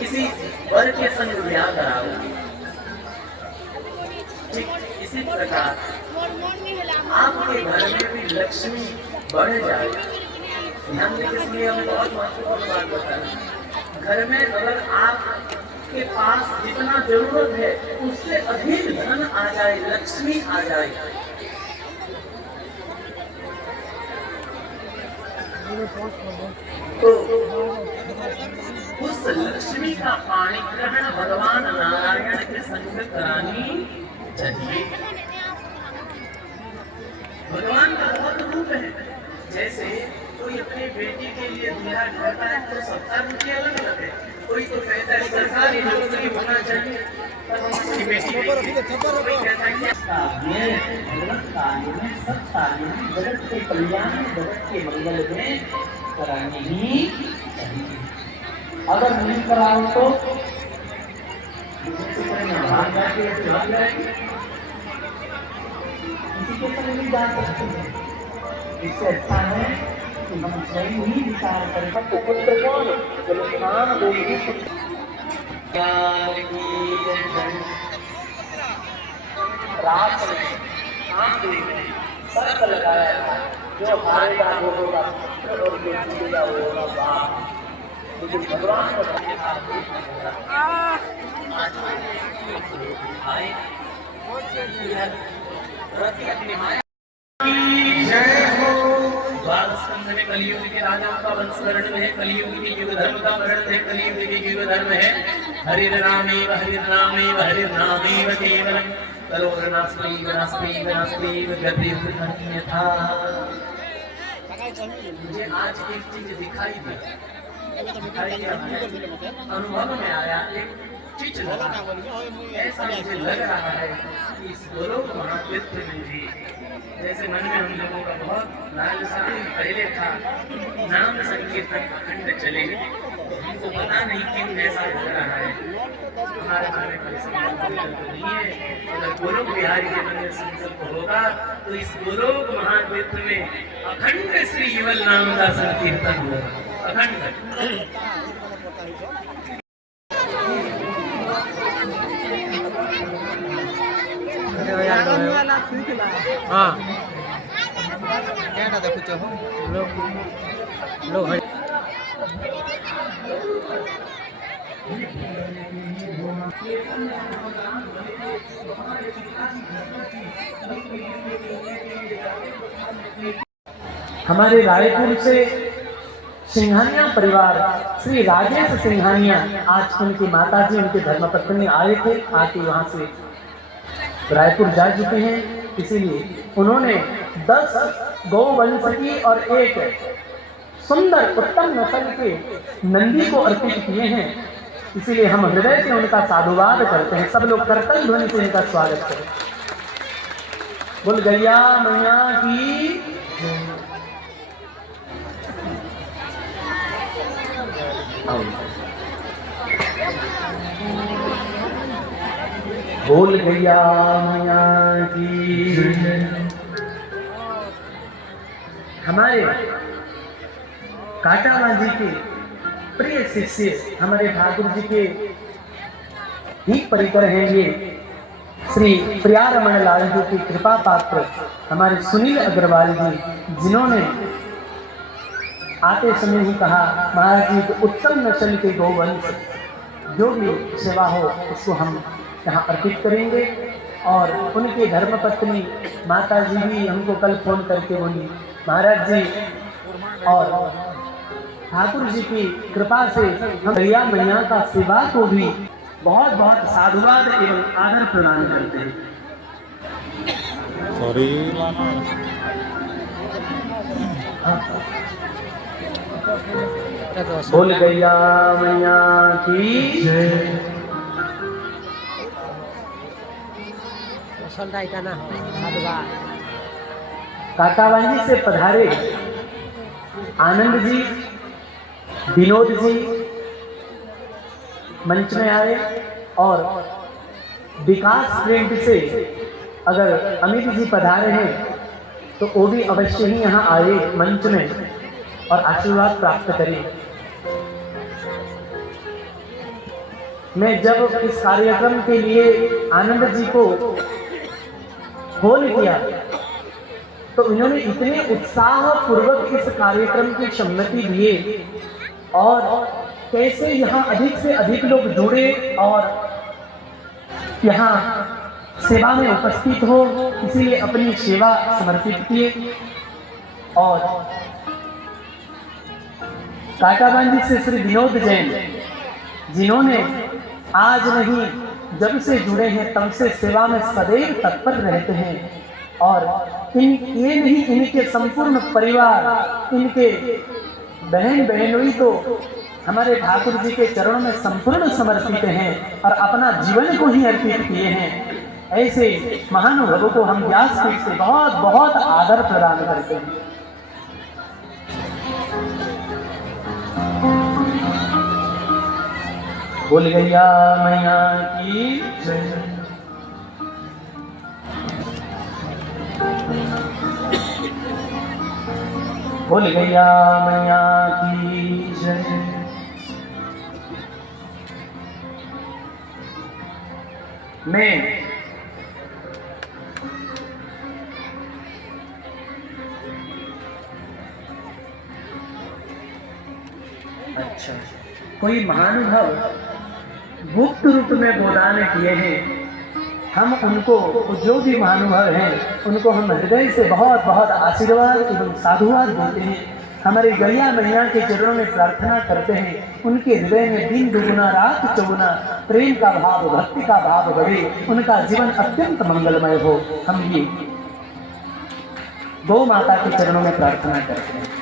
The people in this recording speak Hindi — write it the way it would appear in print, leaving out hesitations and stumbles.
किसी वर के संग ब्याह कराओ। ठीक इसी प्रकार आपके घर में भी लक्ष्मी बढ़ जाए। ध्यान दें, इसलिए हमें बहुत महत्वपूर्ण बात बताना। घर में अगर आपके पास जितना जरूरत है उससे अधिक धन आ जाए, लक्ष्मी आ जाए, तो उस लक्ष्मी का पाणी ग्रहण भगवान नारायण के संग करानी चाहिए। भगवान का बहुत रूप है। जैसे कोई अपनी बेटी के लिए दिया करता है तो सबका रुचि अलग अलग है। कोई तो कहता है सरकारी नौकरी होना चाहिए, तब हम अपनी बेटी कोई कहता है सब कार्य में जगत के कल्याण में, जगत के मंगल में करानी ही चाहिए। अगर नहीं कराओ तो किसी के संग नहीं जा सकते हैं। इससे अच्छा है कि हम स्वयं ही विचार करें। पुत्र कौन? जलस्थान देवी रात में शाम में सर्प लगाया था, जो हारेगा वो होगा पुत्र और जो जीतेगा वो होगा बाप। लेकिन भगवान को कलियुग के राजाओं का वंशवर्ण है, कलियुग के युग धर्म का वर्ण है, कलियुग के युग धर्म है हरिर्नामेव हरिर्नामेव हरिर्नामेव केवलम करोर्नास्मैव नास्मैव नास्मैव गतिर्न्यथा। मुझे आज एक चीज दिखाई दी, अनुभव में आया, एक चीज लगा, ऐसा मुझे लग रहा है कि इस गोलोक महातीर्थ में भी जैसे मन में हम लोगों का बहुत लालसा पहले था, नाम संकीर्तन अखंड चले, हमको पता नहीं क्यों ऐसा लग रहा है। हमारे मन में कोई संकल्प नहीं है। अगर गोलोक बिहारी के मन में संकल्प होगा तो इस गोलोक महातीर्थ में अखंड श्री युगल नाम का संकीर्तन होगा, अखंड। हाँ क्या देखो लोग हमारे रायपुर से सिंघानिया परिवार श्री राजेश सिंघानिया, आज उनकी माताजी उनके धर्मपत्नी आए थे, आके वहां से रायपुर जा चुके हैं। इसीलिए उन्होंने 10 गौवंश की और एक सुंदर उत्तम नस्ल के नंदी को अर्पित किए हैं। इसीलिए हम हृदय से उनका साधुवाद करते हैं। सब लोग करतल ध्वनि से उनका स्वागत करें। बोल गैया मैया की, बोल गैया मैया की। हमारे काटावा जी के प्रिय शिष्य, हमारे ठाकुर जी के ही परिकर हैं ये श्री प्रिया रमण लाल जी की कृपा पात्र हमारे सुनील अग्रवाल जी, जिन्होंने आते समय ही कहा महाराज जी को उत्तम नस्ल के गोवंश जो भी सेवा हो उसको हम यहाँ अर्पित करेंगे। और उनके धर्मपत्नी माता जी भी हमको कल फोन करके बोली महाराज जी और ठाकुर जी की कृपा से हम गैया मैया का सेवा को भी बहुत बहुत साधुवाद एवं आदर प्रदान करते हैं। बोल गैया मैया की जय। काकावांजी से पधारे आनंद जी, विनोद जी मंच में आए और विकास ट्रेंड से अगर अमित जी पधारे हैं तो वो भी अवश्य ही यहाँ आए मंच में और आशीर्वाद प्राप्त करें। मैं जब इस कार्यक्रम के लिए आनंद जी को फोन किया तो उन्होंने इतने उत्साह पूर्वक इस कार्यक्रम की सम्मति दिए और कैसे यहाँ अधिक से अधिक लोग जुड़े और यहाँ सेवा में उपस्थित हो, इसीलिए अपनी सेवा समर्पित किए। और काटाबांधी से श्री विनोद जैन जिन्होंने आज नहीं जब से जुड़े हैं तब से सेवा में सदैव तत्पर रहते हैं और ये नहीं इनके संपूर्ण परिवार, इनके बहन बहनोई तो हमारे ठाकुर जी के चरणों में संपूर्ण समर्पित हैं और अपना जीवन को ही अर्पित किए हैं। ऐसे महानुभावों को हम व्यासपीठ से बहुत बहुत आदर प्रदान करते हैं। बोल गैया मैया की जय। बोल गैया मैया की जय। मैं अच्छा, कोई महानुभाव गुप्त रूप में गोदान किए हैं, हम उनको जो भी महानुभाव हैं उनको हम हृदय से बहुत बहुत आशीर्वाद एवं साधुवाद देते हैं। हमारी गैया मैया के चरणों में प्रार्थना करते हैं, उनके हृदय में दिन दुगुना रात चौगुना प्रेम का भाव, भक्ति का भाव बढ़े, उनका जीवन अत्यंत मंगलमय हो। हम ये गौ माता के चरणों में प्रार्थना करते हैं।